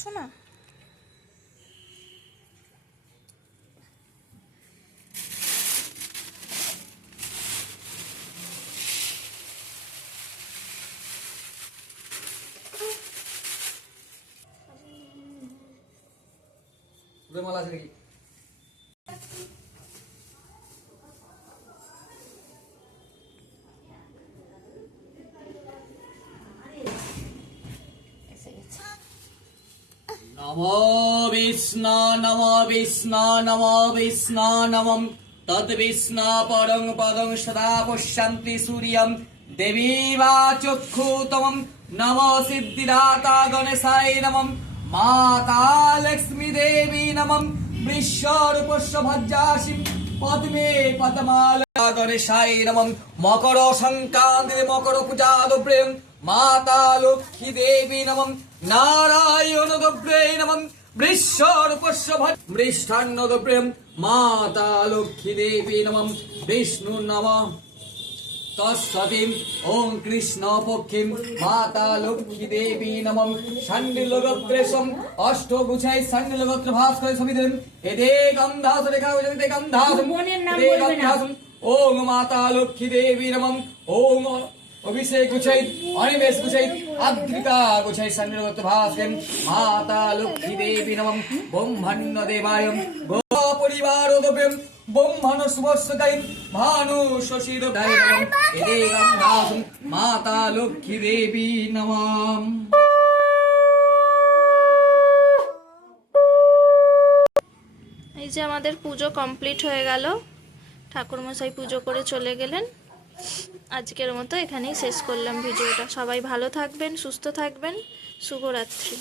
শোনা মালা আছে নাকি? नमो विष्णु नमो विष्णु नमो विष्णु नमः तद्विष्णु परं पदं सदा पश्यन्ति सूर्यं देवी वा चक्षुतमं नमो सिद्धिदाता गणेशाय नमः माता लक्ष्मी देवी नमः वृषरूपस्य भज्जासि पद्मे पद्मालया गणेशाय नमः मकर संक्रांति मकर पूजा प्रेम माता लक्ष्मी देवी नमः नारायण द्रव्ये नमः वृषरूपस्य मृष्टान्न प्रेम माता लक्ष्मी देवी नमः विष्णु नमः तस्सतीं ओं कृष्ण पक्षिं माता लक्ष्मी देवी नमः षण्डिलोकप्रेषम् अष्टगुच्छै षण्डिलोकत्र भास्कर समितिं एते गन्धास रेखा वजन्ते गन्धासम् ओं माता लक्ष्मी देवी नमः ओं अभिषेक गुच्छै अनिमेष गुच्छै अद्रिता गुच्छै षण्डिलोकत्र भास्कर माता लक्ष्मी देवी नमः ब्रह्मण्य देवाय गो परिवारोदप्रेम ब्रह्मण सुवर्षकाय भानु शशिदोदाय नमः एते गन्धासं माता लक्ष्मी देवी नमः। এই যে আমাদের পুজো কমপ্লিট হয়ে গেল, ঠাকুরমশাই পুজো করে চলে গেলেন। আজকের মতো এখানেই শেষ করলাম ভিডিওটা। সবাই ভালো থাকবেন, সুস্থ থাকবেন, শুভরাত্রি।